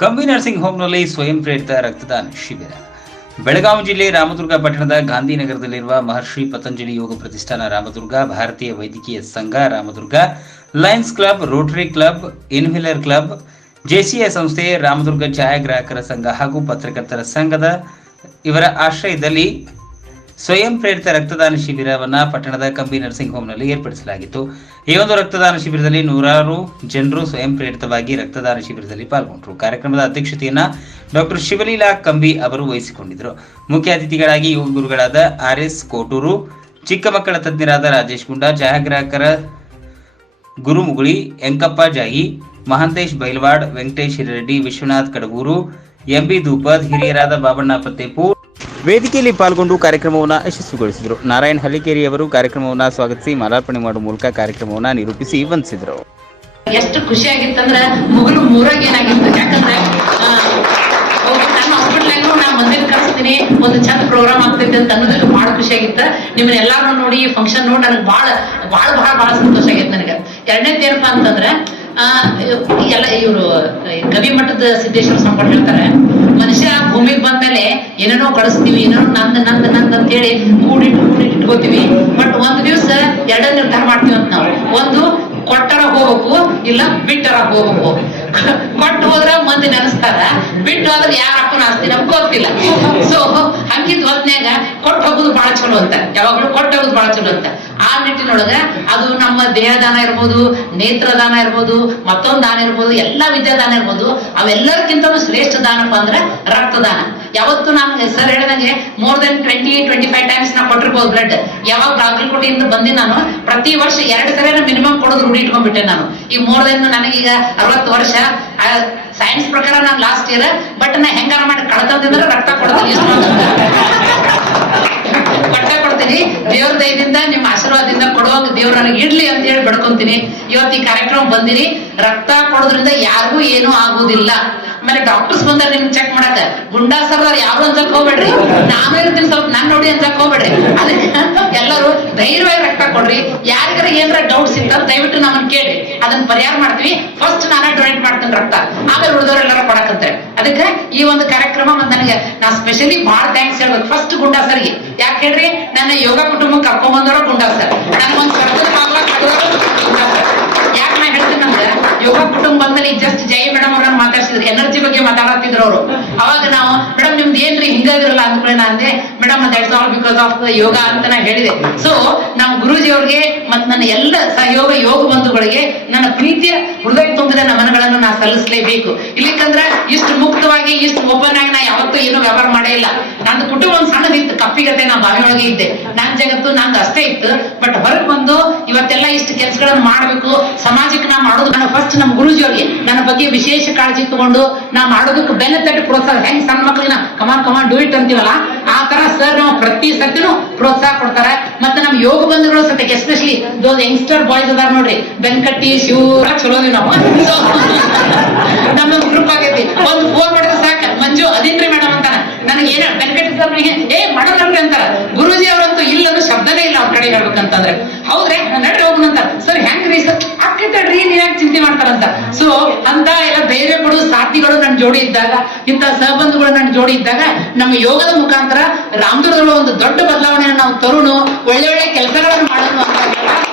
ಕಂಬಿ ನರ್ಸಿಂಗ್ ಹೋಮ್ನಲ್ಲಿ ಸ್ವಯಂ ಪ್ರೇರಿತ ರಕ್ತದಾನ ಶಿಬಿರ. ಬೆಳಗಾವಿ ಜಿಲ್ಲೆ ರಾಮದುರ್ಗ ಪಟ್ಟಣದ ಗಾಂಧಿನಗರದಲ್ಲಿರುವ ಮಹರ್ಷಿ ಪತಂಜಲಿ ಯೋಗ ಪ್ರತಿಷ್ಠಾನ ರಾಮದುರ್ಗ, ಭಾರತೀಯ ವೈದ್ಯಕೀಯ ಸಂಘ Ramdurg, lions club, rotary club, inner wheel club, JCA ಸಂಸ್ಥೆ, ರಾಮದುರ್ಗ ಛಾಯಾಗ್ರಾಹಕರ ಸಂಘ ಹಾಗೂ ಪತ್ರಕರ್ತರ ಸಂಘದ ಇವರ ಆಶ್ರಯದಲ್ಲಿ ಸ್ವಯಂ ಪ್ರೇರಿತ ರಕ್ತದಾನ ಶಿಬಿರವನ್ನ ಪಟ್ಟಣದ ಕಂಬಿ ನರ್ಸಿಂಗ್ ಹೋಮ್ನಲ್ಲಿ ಏರ್ಪಡಿಸಲಾಗಿತ್ತು. ಈ ಒಂದು ರಕ್ತದಾನ ಶಿಬಿರದಲ್ಲಿ ನೂರಾರು ಜನರು ಸ್ವಯಂ ಪ್ರೇರಿತವಾಗಿ ರಕ್ತದಾನ ಶಿಬಿರದಲ್ಲಿ ಪಾಲ್ಗೊಂಡರು. ಕಾರ್ಯಕ್ರಮದ ಅಧ್ಯಕ್ಷತೆಯನ್ನ ಡಾಕ್ಟರ್ ಶಿವಲೀಲಾ ಕಂಬಿ ಅವರು ವಹಿಸಿಕೊಂಡಿದ್ದರು. ಮುಖ್ಯ ಅತಿಥಿಗಳಾಗಿ ಯೋಗ ಗುರುಗಳಾದ ಆರ್ ಎಸ್ ಕೋಟೂರು, ಚಿಕ್ಕ ಮಕ್ಕಳ ತಜ್ಞರಾದ ರಾಜೇಶ್ ಗುಂಡಾ ಛಾಯಾಗ್ರಾಹಕರ ಗುರುಮುಗುಳಿ ಎಂಕಪ್ಪ ಜಾಯಿ, ಮಹಾಂತೇಶ್ ಬೈಲ್ವಾಡ್, ವೆಂಕಟೇಶ್ ಹಿರೆಡ್ಡಿ ವಿಶ್ವನಾಥ್ ಕಡಗೂರು, ಎಂಬಿ ದೂಪದ್, ಹಿರಿಯರಾದ ಬಾಬಣ್ಣ ಫತ್ತೇಪುರ್ ವೇದಿಕೆಯಲ್ಲಿ ಪಾಲ್ಗೊಂಡು ಕಾರ್ಯಕ್ರಮವನ್ನು ಯಶಸ್ವಿಗೊಳಿಸಿದರು. ನಾರಾಯಣ ಹಳ್ಳಿಕೇರಿ ಅವರು ಕಾರ್ಯಕ್ರಮವನ್ನು ಸ್ವಾಗತಿಸಿ, ಮಾಲಾರ್ಪಣೆ ಮಾಡುವ ಮೂಲಕ ಕಾರ್ಯಕ್ರಮವನ್ನು ನಿರೂಪಿಸಿ ವಂದಿಸಿದರು. ಎಷ್ಟು ಖುಷಿಯಾಗಿತ್ತಂದ್ರ ಮಗಳು ಮೂರಾಗ ಏನಾಗಿತ್ತು? ಯಾಕಂದ್ರೆ ಮಂದಿರ ಕಳಿಸ್ತೀನಿ. ಒಂದು ಚಂದ ಪ್ರೋಗ್ರಾಮ್ ಆಗ್ತೈತೆ ಅಂತ ಅನ್ನೋದಕ್ಕೆ ಬಹಳ ಖುಷಿಯಾಗಿತ್ತ. ನಿಮ್ಮನ್ನ ಎಲ್ಲಾರು ನೋಡಿ ಫಂಕ್ಷನ್ ನೋಡಿ, ನನಗೆ ಬಹಳ ಬಹಳ ಬಹಳ ಬಹಳ ಸಂತೋಷ ಆಗೈತೆ ನನಗೆ. ಎರಡನೇದು ಏನಪ್ಪಾ ಅಂತಂದ್ರೆ ಎಲ್ಲ ಇವರು ಗವಿ ಮಠದ ಸಿದ್ದೇಶ್ವರ ಸಂಪಟ್ ಹೇಳ್ತಾರೆ ಮನುಷ್ಯ ಭೂಮಿಗೆ ಬಂದ್ಮೇಲೆ ಏನೇನೋ ಕಳಿಸ್ತೀವಿ, ಏನೇನೋ ನಂದ್ ನಂದ್ ನಂದ್ ಅಂತ ಹೇಳಿ ಕೂಡಿಟ್ಟು ಕೂಡಿಟ್ಟು ಇಟ್ಕೋತೀವಿ. ಬಟ್ ಒಂದ್ ದಿವ್ಸ ಎರಡ ನಿರ್ಧಾರ ಮಾಡ್ತೀವಿ ಅಂತ ನಾವು. ಒಂದು ಹೋಗ್ಬೇಕು ಇಲ್ಲ ಬಿಟ್ಟರ ಹೋಗ್ಬೇಕು ಕೊಟ್ಟು ಹೋದ್ರ ಮಂದಿ ನೆನೆಸ್ತಾರ. ಬಿಟ್ಟು ಹೋದ್ರ ಯಾರ ಅಪ್ಪನ ಆಸ್ತಿ ನಮ್ಗೆ ಗೊತ್ತಿಲ್ಲ. ಸೊ ಹಂಗಿದ್ ಹೊತ್ನ್ಯಾಗ ಕೊಟ್ಟು ಹೋಗುದು ಬಹಳ ಚಲೋ ಅಂತ. ಯಾವಾಗ್ಲೂ ಕೊಟ್ಟು ಹೋಗುದು ಬಹಳ ಚಲೋ ಅಂತ. ಆ ನಿಟ್ಟಿನೊಳಗ ಅದು ನಮ್ಮ ದೇಹದಾನ ಇರ್ಬೋದು, ನೇತ್ರದಾನ ಇರ್ಬೋದು, ಮತ್ತೊಂದು ದಾನ ಇರ್ಬೋದು, ಎಲ್ಲಾ ವಿದ್ಯಾದಾನ ಇರ್ಬೋದು ಅವೆಲ್ಲರಿಗಿಂತಲೂ ಶ್ರೇಷ್ಠ ದಾನಪ್ಪ ಅಂದ್ರೆ ರಕ್ತದಾನ. ಯಾವತ್ತು ನಾನು ಹೆಸರು ಹೇಳಿದಂಗೆ more than twenty twenty five times ನಾ ಕೊಟ್ಟಿರ್ಬೋದು ಬ್ಲಡ್ ಯಾವಾಗ ಬಾಗಲಕೋಟೆಯಿಂದ ಬಂದಿ ನಾನು, ಪ್ರತಿ ವರ್ಷ ಎರಡು ಸಲ ಮಿನಿಮಮ್ ಕೊಡೋದು ರೂಢಿ ಇಟ್ಕೊಂಡ್ಬಿಟ್ಟೆ ನಾನು. ಈಗ ಮೋರ್ ದೆನ್ ನನಗೀಗ ಅರವತ್ತು ವರ್ಷ. ಸೈನ್ಸ್ ಪ್ರಕಾರ ನಾನು ಲಾಸ್ಟ್ ಇಯರ್ ಬಟ್ ನಾ ಹೆಂಗಾರ ಮಾಡಿ ಕಳ್ತಂದ್ರೆ ರಕ್ತ ಕೊಡ್ತೀನಿ. ರಕ್ತ ಕೊಡ್ತೀನಿ. ದೇವ್ರ ದಯದಿಂದ, ನಿಮ್ಮ ಆಶೀರ್ವಾದದಿಂದ ಕೊಡುವಾಗ ದೇವ್ರ ನನಗೆ ಇಡ್ಲಿ ಅಂತ ಹೇಳಿ ಬಡ್ಕೊಂತೀನಿ. ಇವತ್ತು ಈ ಕಾರ್ಯಕ್ರಮ ಬಂದಿರಿ ರಕ್ತ ಕೊಡೋದ್ರಿಂದ ಯಾರಿಗೂ ಏನೂ ಆಗುದಿಲ್ಲ. ಆಮೇಲೆ ಡಾಕ್ಟರ್ಸ್ ಬಂದಾರ ನಿಮ್ ಚೆಕ್ ಮಾಡಕ ಗುಂಡಾ ಸರ್ ಯಾರು ಅನ್ಸಕ್ ಹೋಗ್ಬೇಡ್ರಿ? ನಾನು ಇರ್ತೀನಿ ಸ್ವಲ್ಪ, ನಾನ್ ನೋಡಿ ಅನ್ಸಕ್ ಹೋಗ್ಬೇಡ್ರಿ. ಅದಕ್ಕೆ ಎಲ್ಲರೂ ಧೈರ್ಯವಾಗಿ ರಕ್ತ ಕೊಡ್ರಿ. ಯಾರಿಗಾರ ಏನಾರ ಡೌಟ್ಸ್ ಇತ್ತ ದಯವಿಟ್ಟು ನಮ್ಮನ್ನ ಕೇಳಿ. ಅದನ್ನ ಪರಿಹಾರ ಮಾಡ್ತೀವಿ. ಫಸ್ಟ್ ನಾನೇ ಡೊನೇಟ್ ಮಾಡ್ತೀನಿ ರಕ್ತ. ಆಮೇಲೆ ಉಳಿದವರೆಲ್ಲರ ಕೊಡಕಂತಾರೆ ಅದಕ್ಕೆ ಈ ಒಂದು ಕಾರ್ಯಕ್ರಮ ಮತ್ತ್ ನನಗೆ, ನಾ ಸ್ಪೆಷಲಿ ಬಹಳ ಥ್ಯಾಂಕ್ಸ್ ಹೇಳ್ಬೇಕು. ಫಸ್ಟ್ ಗುಂಡಾ ಸರ್ಗೆ ಯಾಕೆ ಹೇಳ್ರಿ? ನನ್ನ ಯೋಗ ಕುಟುಂಬಕ್ಕೆ ಕರ್ಕೊಂಡ್ ಬಂದವರು ಗುಂಡಾ ಸರ್ ಸ್ವರ್ಗದ ಬಾಗ್ಲ ಕಟ್ಟದವರು ಗುಂಡಾ ಯಾಕೆ ನಾ ಹೇಳ್ತೀನಿ ಅಂದ್ರೆ, ಯೋಗ ಕುಟುಂಬ ಬಂದಲ್ಲಿ ಜಸ್ಟ್ ಮಾತಾಡ್ಸಿದ್ರು ಎನರ್ಜಿ ಬಗ್ಗೆ ಮಾತಾಡತ್ತಿದ್ರು ಅವರು. ಅವಾಗ ನಾವು, ಮೇಡಮ್, ನಿಮ್ದು ಏನ್ರಿ ಹಿಂಗಾದಿರಲ್ಲ ಅಂದ್ಕೊಳ್ಳೋಣ ನಾ ಅಂದೆ, madam that's all because of yoga ಅಂತ ನಾ ಹೇಳಿದೆ. ಸೊ ನಮ್ಮ ಗುರುಜಿ ಅವ್ರಿಗೆ ಮತ್ತೆ ನನ್ನ ಎಲ್ಲ ಸಹಯೋಗ ಯೋಗ ಬಂಧುಗಳಿಗೆ ನನ್ನ ಪ್ರೀತಿಯ ಹೃದಯ ತುಂಬಿದ ನಮನಗಳನ್ನು ನಾ ಸಲ್ಲಿಸಲೇಬೇಕು. ಇಲ್ಲಿಕಂದ್ರ ಇಷ್ಟು ಮುಕ್ತವಾಗಿ ಇಷ್ಟು ಆಗಿ ನಾ ಯಾವತ್ತೂ ಏನು ವ್ಯವಹಾರ ಮಾಡೇ ಇಲ್ಲ. ನಂದು ಕುಟುಂಬ ಒಂದ್ ಸಣ್ಣದಿತ್ತು ಕಪ್ಪಿಗತೆ ನಾ ಬಾವಿಯೊಳಗೆ ಇದ್ದೆ. ನನ್ ಜಗತ್ತು ನಂದು ಅಷ್ಟೇ ಇತ್ತು. ಬಟ್ ಹೊರಗೆ ಬಂದು ಇವತ್ತೆಲ್ಲ ಇಷ್ಟು ಕೆಲಸಗಳನ್ನು ಮಾಡಬೇಕು, ಸಮಾಜಕ್ಕೆ ನಾ ಮಾಡೋದು ನಾನು ಫಸ್ಟ್ ನಮ್ಮ ಗುರುಜಿಯವರಿಗೆ. ನನ್ನ ಬಗ್ಗೆ ವಿಶೇಷ ಕಾಳಜಿ ತಗೊಂಡು ನಾ ಮಾಡೋದಕ್ಕೆ ಬೆನ್ನ ತಟ್ಟಿ ಪ್ರೋತ್ಸಾಹ, ಹೆಂಗ್ ಸಣ್ಣ ಮಕ್ಕಳಿನ come on come on do it ಅಂತೀವಲ್ಲ, ಆ ತರ ಸರ್ ನಾವು ಪ್ರತಿ ಸತಿನೂ ಪ್ರೋತ್ಸಾಹ ಕೊಡ್ತಾರೆ. ಮತ್ತೆ ನಮ್ಮ ಯೋಗ ಬಂಧುಗಳು ಸತ್ಯ ಎಸ್ಪೆಷಲಿ ದೋಸ್ ಯಂಗ್ಸ್ಟರ್ ಬಾಯ್ಸ್ ಅದಾರ ನೋಡ್ರಿ, ಬೆನ್ಕಟ್ಟಿ ಶಿವ ಚಲೋ ನಾವು. ನಮ್ಮ ಗ್ರೂಪ್ ಆಗೈತಿ. ಒಂದು ಫೋನ್ ಮಾಡಿದ್ರೆ ಮಂಜು ಅದೇನ್ರಿ ಮೇಡಮ್ ಅಂತಾನ ನನಗೆ ಏನ ವೆಂಕಟ ಸರ್ಗೆ ಏ ಮಾಡಲ್ರಿ ಅಂತಾರ. ಗುರುಜಿ ಅವರಂತೂ ಇಲ್ಲದು ಶಬ್ದನೇ ಇಲ್ಲ ಅವ್ರ ಕಡೆ ಹೇಳ್ಬೇಕಂತಂದ್ರೆ. ಹೌದ್ರಿ ನಡ್ರಿ ಅಂತಾರ ಸರ್, ಹೆಂಗ್ರಿ, ಸರ್? ಅಕ್ಕೈತಡ್ರಿ ನೀವ್ ಯಾಕೆ ಚಿಂತೆ ಮಾಡ್ತಾರಂತ ಸೊ, ಅಂತ ಎಲ್ಲ ಬೇರೆ ಸಾಥಿಗಳು ನನ್ನ ಜೋಡಿ ಇದ್ದಾಗ, ಇಂಥ ಸಹಬಂಧುಗಳು ನನ್ನ ಜೋಡಿ ಇದ್ದಾಗ, ನಮ್ಮ ಯೋಗದ ಮುಖಾಂತರ ರಾಮದುರ್ಗದ ಒಂದು ದೊಡ್ಡ ಬದಲಾವಣೆಯನ್ನು ನಾವು ತರುಣು, ಒಳ್ಳೆ ಒಳ್ಳೆ ಕೆಲಸಗಳನ್ನು ಮಾಡೋಣ ಅಂತ